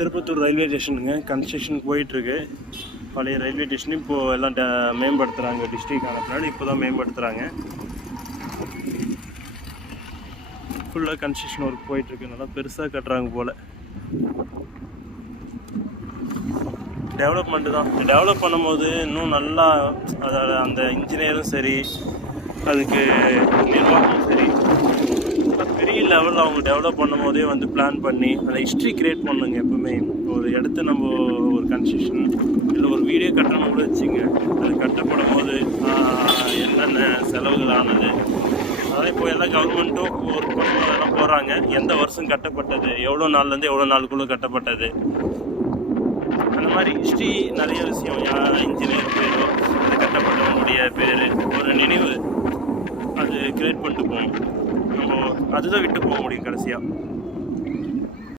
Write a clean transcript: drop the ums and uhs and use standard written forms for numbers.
Tirupattur railway ஸ்டேஷனுங்க construction போயிட்டுருக்கு. பழைய railway station இப்போது எல்லாம் மேம்படுத்துகிறாங்க. டிஸ்ட்ரிக்ட் ஆனதுனால இப்போ தான் மேம்படுத்துகிறாங்க. ஃபுல்லாக கன்ஸ்ட்ரக்ஷன் ஒர்க் போயிட்டுருக்கு. நல்லா பெருசாக கட்டுறாங்க போல். டெவலப்மெண்ட்டு தான். டெவலப் பண்ணும்போது இன்னும் நல்லா அதோட அந்த இன்ஜினியரும் சரி, அதுக்கு நிர்வாகமும் சரி, பெரிய லெவலில் அவங்க டெவலப் பண்ணும் போதே வந்து பிளான் பண்ணி அந்த ஹிஸ்ட்ரி க்ரியேட் பண்ணுங்க. எப்போவுமே ஒரு இடத்த நம்ம ஒரு கன்ஸ்ட்ரக்ஷன் இல்லை ஒரு வீடே கட்டணும் கூட வச்சுங்க, அது கட்டப்படும் போது என்னென்ன செலவுகள் ஆனது, அதான் இப்போ எல்லா கவர்மெண்ட்டும் ஒரு எல்லாம் போகிறாங்க. எந்த வருஷம் கட்டப்பட்டது, எவ்வளோ நாள்லேருந்து எவ்வளோ நாளுக்குள்ளே கட்டப்பட்டது, அந்த மாதிரி ஹிஸ்ட்ரி நிறைய விஷயம். இன்ஜினியர் பேரோ அது கட்டப்பட்டவங்களுடைய பேர் ஒரு நினைவு அது கிரியேட் பண்ணிட்டு போகணும். நம்ம அதுதான் விட்டு போக முடியும் கடைசியாக.